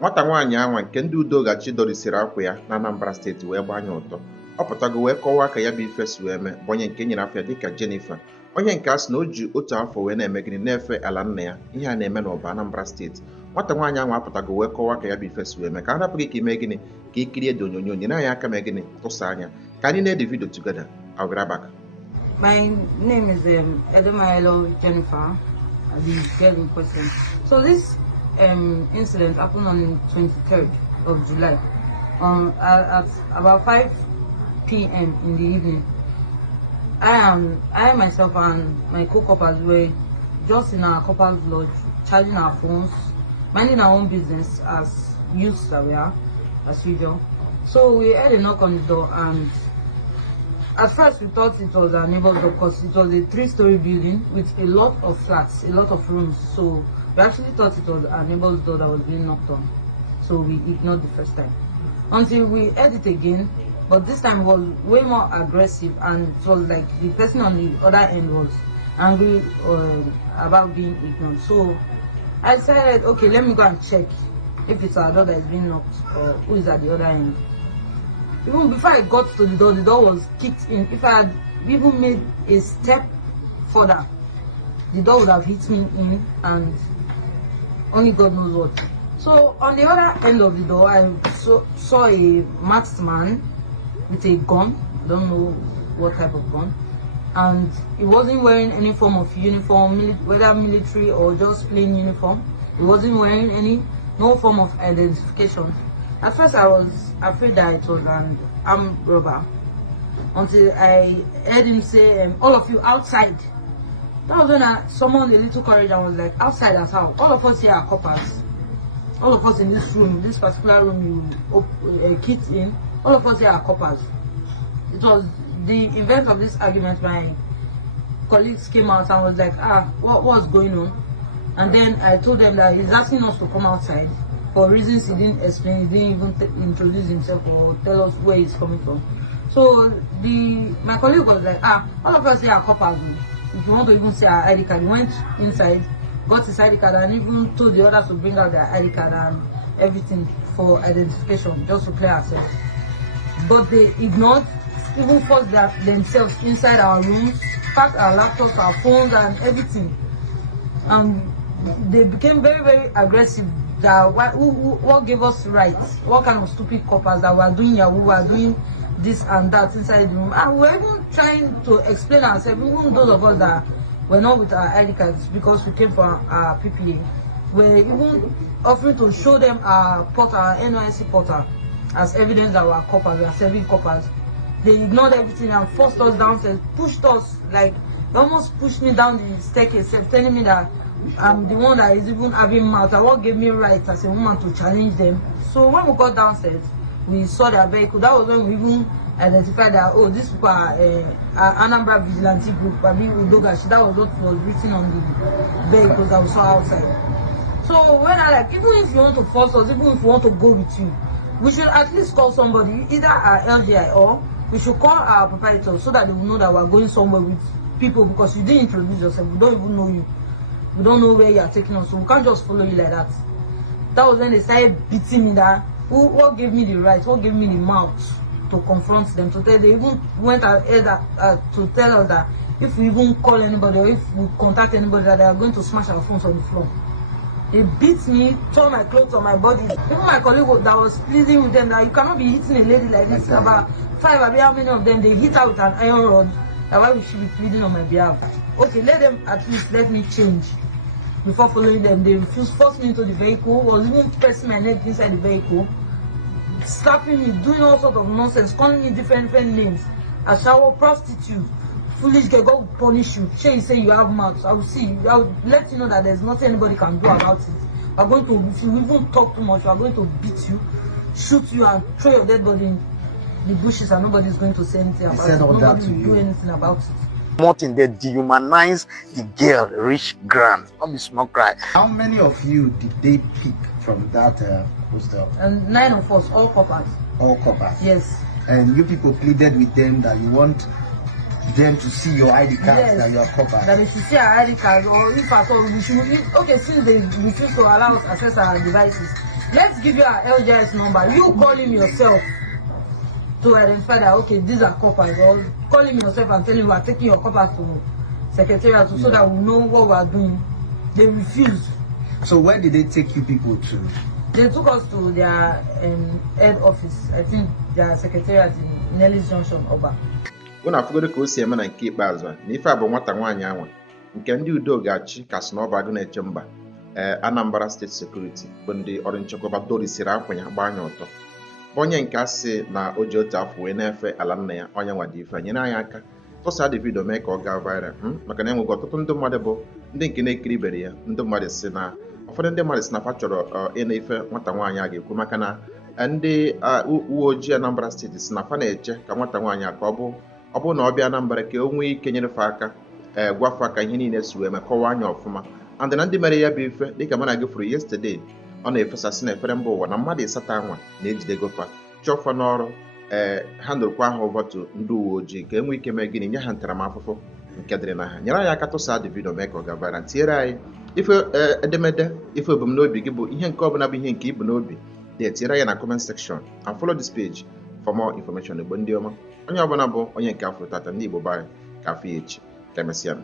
Nwata nwaanyị anwa nke ndị Udogachi dorisiri akwa ya na Anambra steeti wee gbanye ụtọ. Ọ pụtago wee kọwaa ka ya bụ ife si wee mee bụ onye nke nyere afọ ya dịka Jennifer, onye nke a sị na o ji otu afọ wee na-eme gịnị na-efe ala nna ya. Ihe a na-eme n'ọba Anambra steeti. Nwata nwaanyị anwa apụtago wee kọwaa ka ya bụ ife si wee mee ka a rapụ gị ka ime gịnị ka ikirie dị onyonyo nyere anyị aka mee gịnị tụsa anya ka anyị na-ede video together. I'll be right back. My name is Jennifer, the girl in question. So this incident happened on the 23rd of July at about 5 p.m. in the evening. I myself and my co-couples were just in our couples lodge, charging our phones, minding our own business as youths that we are, as usual. So we heard a knock on the door, and at first we thought it was our neighbor's door because it was a 3-story building with a lot of flats, a lot of rooms. So we actually thought it was our neighbor's door that was being knocked on. So we ignored the first time until we heard it again, but this time was way more aggressive, and it was like the person on the other end was angry about being ignored. So I decided, okay, let me go and check if it's our door that is being knocked or who is at the other end. Even before I got to the door was kicked in. If I had even made a step further, the door would have hit me in, and only God knows what. So on the other end of the door, I saw a masked man with a gun. I don't know what type of gun, and he wasn't wearing any form of uniform, whether military or just plain uniform. He wasn't wearing no form of identification. At first I was afraid that it was an armed robber, until I heard him say, all of you outside. That was when I summoned a little courage and was like, outside as how? All of us here are coppers. All of us in this room, this particular room you kicked in, all of us here are coppers. It was the event of this argument. My colleagues came out and was like, what's going on? And then I told them that he's asking us to come outside. For reasons he didn't explain, he didn't even introduce himself or tell us where he's coming from. So my colleague was like, all of us here are coppers. If you want to even say our ID card, he went inside, got his ID card, and even told the others to bring out their ID card and everything for identification, just to clear ourselves. But they ignored, even forced themselves inside our rooms, packed our laptops, our phones, and everything. They became very, very aggressive. What gave us rights? What kind of stupid coppers that were doing Yahoo, were doing this and that inside the room? And we were even trying to explain ourselves, even those of us that were not with our ID cards because we came from our PPA. We're even offering to show them our portal, our NYSC portal, as evidence that we are coppers, we are serving coppers. They ignored everything and forced us downstairs, pushed us, like they almost pushed me down the staircase, telling me that I'm the one that is even having mouth. What gave me right as a woman to challenge them. So when we got downstairs, we saw their vehicle. That was when we even identified that, these people are Anambra Vigilante Group, Babi Udogachi. That was what was written on the vehicles that we saw outside. So when I even if you want to force us, even if you want to go with you, we should at least call somebody, either our LGI or we should call our proprietor so that they will know that we're going somewhere with people, because you didn't introduce yourself. We don't even know you. We don't know where you are taking us, so we can't just follow you like that. That was when they started beating me. What gave me the right? What gave me the mouth to confront them? They even went ahead to tell us that if we even call anybody or if we contact anybody, that they are going to smash our phones on the floor. They beat me, tore my clothes on my body. Even my colleague that was pleading with them that you cannot be hitting a lady like this. About 5, how many of them they hit her with an iron rod. That's why we should be pleading on my behalf. Okay, let them at least let me change before following them. They refused, forced me into the vehicle, was even pressing my neck inside the vehicle, slapping me, doing all sorts of nonsense, calling me different names. A shower prostitute, foolish girl, God will punish you. You say you have mouth. I will see. I will let you know that there's nothing anybody can do about it. We're going to, if you even talk too much, we're going to beat you, shoot you, and throw your dead body in the bushes, and nobody's going to say anything about it. Nobody will do anything about it. More thing, they dehumanize the girl, rich grand. Not be small cry. How many of you did they pick from that hostel? And 9 of us, all coppers. All coppers? Yes. And you people pleaded with them that you want them to see your ID cards, yes, that you are coppers? That they should see our ID cards, or if at all we should, okay, since they refuse to allow us access our devices, let's give you our LGS number. You call him yourself to identify that, okay, these are coppers, or call him yourself and tell him we are taking your coppers to secretariat so that we know what we are doing. They refuse. So where did they take you people to? They took us to their head office. I think their secretariat in Nelly's Junction, Oba. When I forgot to see a man and keep Bazwa, if I want a one yawn, and can do dogachi, Casnova Gune Chumba, Anambra State Security, when the orange chocolate door is Sirap when you buy your top. Bonya and Cassie na Ojota for NF Alana, Oyawa different, Yanaka. To sad the video make or Gavira, Macanem got to the motherbo, thinking a criberia, the Madisina, offering the Madisna factor in if Matawanya Kumakana, and the Uoji Anambra State is Nafaneche, Kamatawanya Kobo. Obo na obia na mbara ke onwe ike nyere fa aka gwafa ka ihe niile suwe ma kọwa anya ọfụma and na ndị mere ya bụ ife dịka mana gafuru yesterday ọ na-efesasị na efere mba ụwa na mmadụ ịsata anwa na-ejide gofa chọfa n'ọrụ ha ndụrụkwa ahụ ụbọtụ ndị uwe ojii ka enwe ike mee gịnị nye ha ntaramahụhụ nke dịrị na ha nyere anyị aka tụsa dị vidio mee ka ọ gabara tinyere anyị ife edemede ife ebumnobi gị bụ ihe nke ọbụla bụ ihe nke ibu n'obi tinyere anyị na comment section and follow this page for more information. Igbo ndị ọma onye ọbụla bụ onye nke afọ tata ndị Igbo baa ka afọ echi ka emesịa.